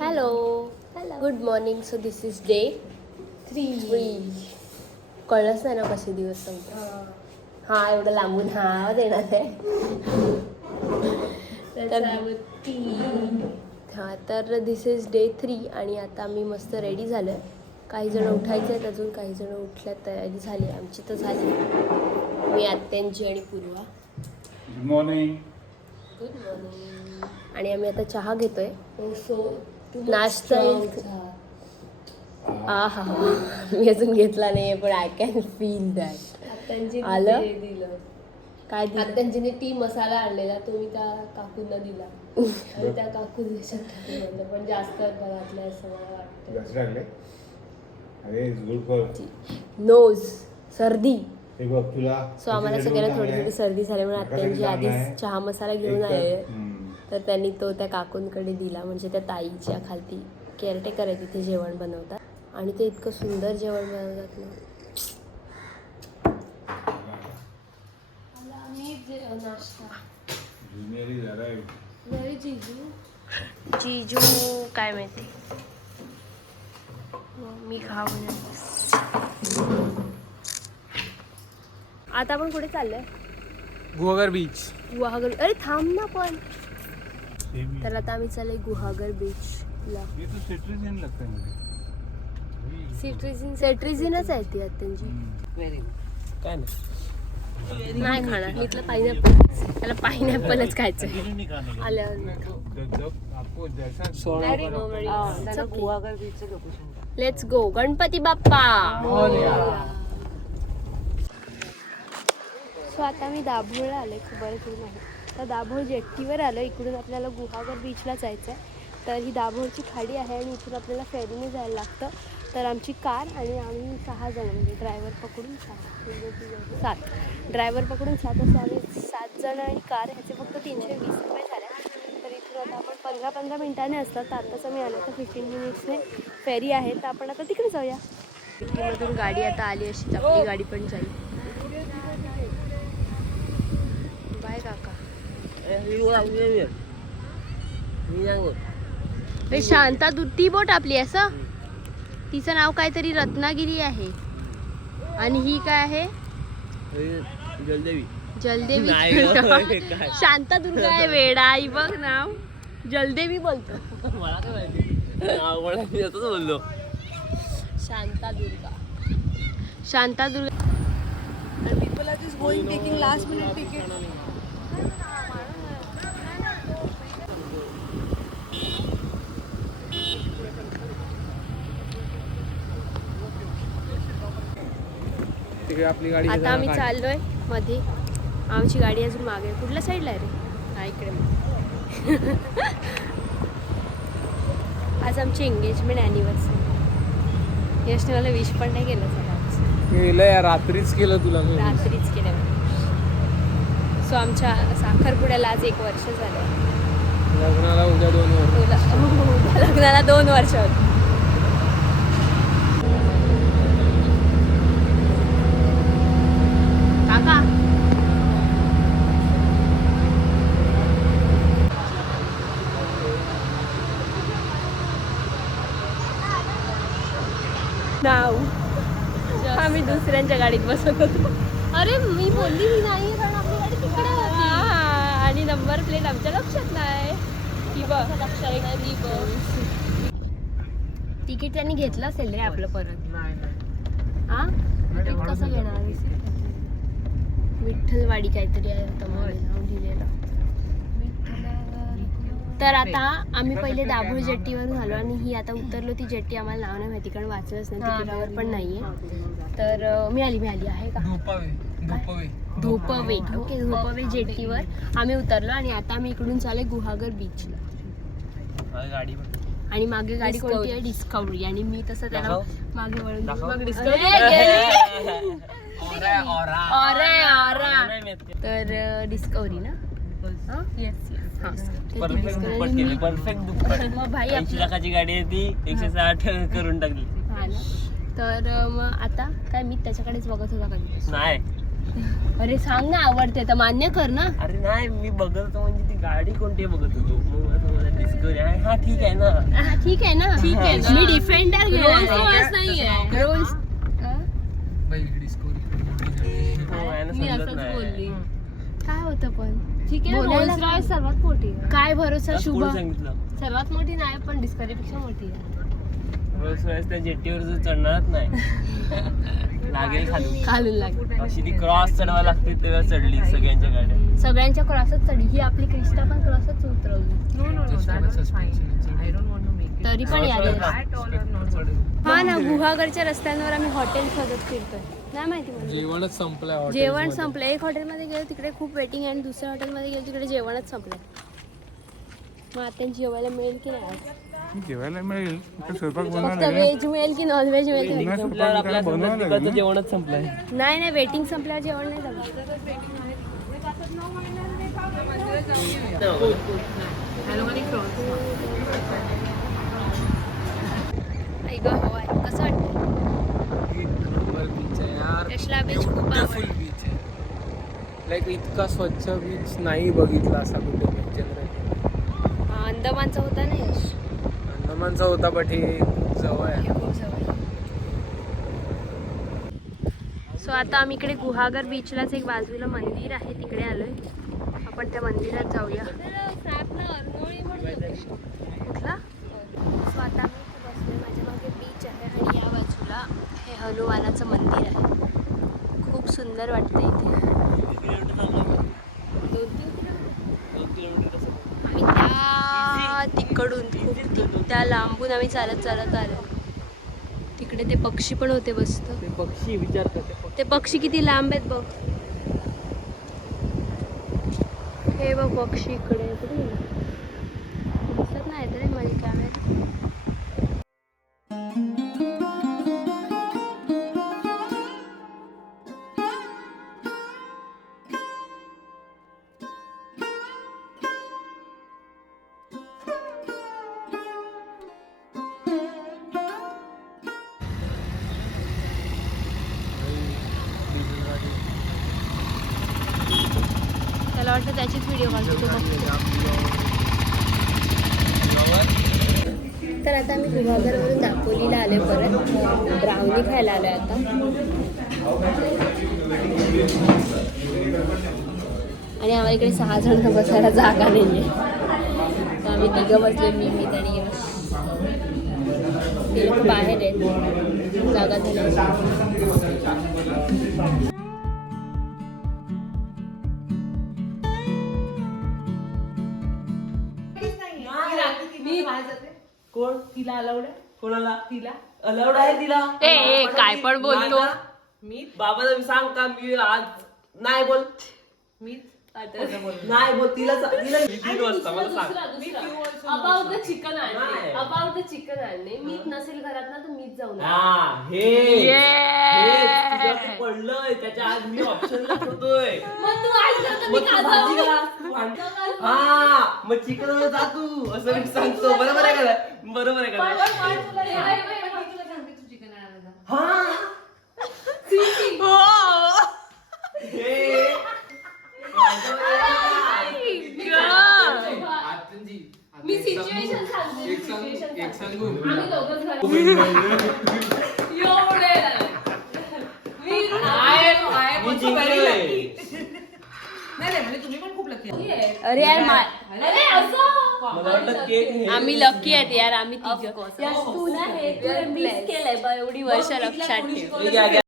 Hello good morning so this is day three three कळलंच नाही ना कसे दिवस हा. एवढं लांबून हा देणार आहे. तर हा तर दिस इज डे थ्री आणि आता मी मस्त रेडी झालो. आहे काही जण उठायचे आहेत अजून काही जण उठल्यात तयारी झाली. आमची तर झाली. मी आत्यांची आणि Purva. Good morning good morning आणि आम्ही आता चहा घेतोय. सो नाश्ता हा हा मी अजून घेतला नाहीये पण आय कॅन फील दॅट आलं? काय दिलं? त्यांच्याने टी मसाला आणलेला तो मी त्या काकूंना दिला. आणि त्या काकू देशात पण जास्त घरातलं असं मला वाटतं. नोज सर्दी. सो आम्हाला सगळ्यांना थोडी थोडी. सर्दी झाली म्हणून नाकासाठी आत्यांची. आधीच चहा मसाला घेऊन आले. तर त्यांनी तो त्या काकूंकडे दिला म्हणजे त्या ताईच्या खालती. केअरटेकर आहे तिथे जेवण बनवतात. आणि ते इतकं सुंदर जेवण बनवतात ना. जिजू. जिजू काय माहिती? मी खा आता आपण कुठे चाललोय? गुहागर बीच गुहागर अरे थांब ना पण. तर आता आम्ही चाललोय गुहागर बीचला ये तो citizen लगता है मुझे. सिट्रिझिन सेट्रिझिनच आहे ती आत्यांची. काय नाही. नाही खाणार. इथलं पायनॅपल त्याला पायनॅपलच खायचं आल्यावर नाही let's go Ganpati Bappa. So आता मी दाभोळला आले खूप बरं दूर आहे तर दाभोळ जेट्टीवर आलं. इकडून आपल्याला गुहागर बीचला जायचं आहे तर ही दाभोळची खाडी आहे आणि इथून आपल्याला फेरीने जायला लागतं. तर आमची कार आणि आम्ही सहा जण म्हणजे ड्रायव्हर पकडून सात सात. ड्रायव्हर पकडून सात असे आम्ही सात जण आणि कार ह्याचे फक्त तीनशे वीस रुपये झाले. तर इथून आता आपण पंधरा पंधरा मिनिटाने असतात. तर आत्ताच आम्ही आलो तर फिफ्टीन मिनिट्सने फेरी आहे. तर आपण आता तिकडे जाऊया. मधून गाडी आता आली अशी आपली गाडी पण जाईल. बाय काका. हे शांता दु ती बोट आपली असं? तिचं नाव काहीतरी रत्नागिरी आहे. आणि ही काय आहे? जलदेवी. जलदेवी? शांता दुर्गा आहे वेडा आई बघ नाव. जलदेवी बोलतो. बोललो. शांता दुर्गा. शांता दुर्गा. तिकडे आपली गाडी आता आम्ही चाललोयमध्ये आमची गाडी अजून मागे. कुठल्या साईडला आहे रे? हा इकडे. आज आमची एंगेजमेंट अॅनिव्हर्सरी यशने मला विश पण नाही केलं सर केलं या रात्रीच केलं तुला रात्रीच केलं सो आमच्या साखरपुड्याला आज एक वर्ष झालं लग्नाला उद्या दोन वर तुला उद्या लग्नाला दोन वर्ष होत काका नाव. आम्ही दुसऱ्यांच्या गाडीत बसत होतो. अरे मी बोलली ही नाही कारण आपली गाडी तिकडे होती. आणि नंबर प्लेट आमच्या लक्षात नाही. की बघ तिकीट त्यांनी घेतलं असेल रे आपलं परत. हा? कसं घेणार? विठ्ठलवाडी काहीतरी आहे नाव दिलेलं. तर आता आम्ही पहिले दाभोळ जेट्टीवरून आलो आणि ही आता उतरलो ती जेट्टी आम्हाला नाव नाही माहिती कारण वाचलंच नाही तिकिटावर पण नाहीये. तर मिळाली मिळाली आहे का? धोपावे धोपावे. धोपवे. ओके धोपवे जेट्टीवर आम्ही उतरलो आणि आता आम्ही इकडून चालू गुहागर बीच गाडी आणि मागे गाडी कोणती आहे? डिस्कवरी आणि मी तसं त्याला. मागे वळून. मग डिस्कवरी अरे डिस्कवरी ना परफेक्ट परफेक्ट दुप्पट मग भाई ऐंशी आपलं लाखाची गाडी आहे ती एकशे साठ करून टाकली. हा ना? तर मग आता काय मी त्याच्याकडेच बघत होता कधी नाही. अरे सांग ना आवडते तर मान्य कर ना. अरे नाही मी बघत होतो म्हणजे ती गाडी कोणती आहे बघत होतो. मग मला समजलं डिस्कवरी आहे हा ठीक आहे ना. हा, ठीक आहे ना. ठीक आहे ना. मी डिफेंडर रोल्स नाहीये. रोल्स हो, यानं मी समजत असंच नाही. बोलली. काय होतं पण? ठीक आहे बोलायला रोल्स रॉयस सर्वात मोठी. आहे. काय भरोसा शुभ सांगितलं? सर्वात मोठी नाही पण डिस्कवरी पेक्षा मोठी आहे. रोल्स रॉयस त्या जेट्टीवर जर चढणारच नाही. लागेल खाली. खालून लागेल. अशी ती क्रॉस चढवा लागते तेव्हा चढली सगळ्यांच्या गाड्या. सगळ्यांच्या क्रॉसच चढी ही आपली क्रिस्टा पण क्रॉसच उतरवली. तरी पण याद हा ना गुहागरच्या रस्त्यांवर आम्ही हॉटेल शोधत फिरतोय. नाही माहिती मला. जेवणच संपलंय जेवण संपलं एक हॉटेलमध्ये गेलो तिकडे खूप वेटिंग आहे. आणि दुसऱ्या हॉटेलमध्ये गेलो तिकडे जेवणच संपलं मग आता जेवायला मिळेल की नाही आज? जेवायला मिळेल. फक्त व्हेज मिळेल की नॉन व्हेज मिळेल? जेवणच संपलंय. नाही नाही वेटिंग संपल्यावर जेवण नाही झालं गं. कसं वाटतं बीच आहे यार यशला बीच खूप आहे. लाईक इतका स्वच्छ बीच नाही बघितला असा कुठे बीच जनरली हा, अंदमानचा होता ना यश? अंदमानचा होता बट हे खूप जवळ आहे. हे खूप जवळ सो आता आम्ही इकडे गुहागर बीचलाच एक बाजूला मंदिर आहे तिकडे आलोय. आपण त्या मंदिरात जाऊया. कुठला? सो आता आम्ही इथे बसलोय माझ्या मागे बीच आहे आणि या बाजूला हे हनुमानाचं मंदिर आहे. खूप सुंदर वाटतं इथे. आम्ही त्या तिकडून खूप त्या लांबून आम्ही चालत चालत आलो. तिकडे ते पक्षी पण होते मस्त. ते पक्षी विचारतात ते ते पक्षी किती लांब आहेत बघ. हे बघ पक्षी इकडे? दिसत नाही तरी माझ्या कॅमेऱ्यात वाटलं त्याचीच व्हिडिओ काढतो तर आता आम्ही गुहागरवरून दापोलीला आले परत. ब्राउनी खायला आलो आता. आणि आम्हाला इकडे सहा जण बसायला जागा नाही आहे तर आम्ही तिघं बसले मी मी आणि ते लोक बाहेर आहेत. जागा झाल्या कोण? तिला अलाउड आहे कोणाला? तिला? अलाउड आहे तिला. ए, ए, काय पण बोलतो. मी बाबाला सांग का मी आज नाही बोल मी नाही बोल तिला सा- तिला तीन वाजता मला सांग. अबाउट द चिकन आणणे नाही. अबाउट द चिकन आणणे मीच नसेल घरात ना तर मीच जाऊन आणते. हा हे हे पडलंय. त्याच्या आज मी ऑप्शनला मग तू जाऊ? हा मग चिकन जा तू असं मी सांगतो. बरोबर आहे का बरोबर आहे का पण- पण तुला हे आहे, पण- पण मी तुला सांगते तू चिकन आणायला जा. हा हे मी सिच्युएशन सांगते एक सांग situation एक सांगते. सांगू आम्ही दोघंच घरात एवढे नाही. मी आहे, मी जिंकलोय अरे यार मा- अरे असं मला वाटलं केक हे आम्ही लकी आहेत यार आम्ही तिघं यार, तू ना हे तू मिस केलंय बा एवढी वर्ष लक्षात ठेव हे घ्या, घ्या.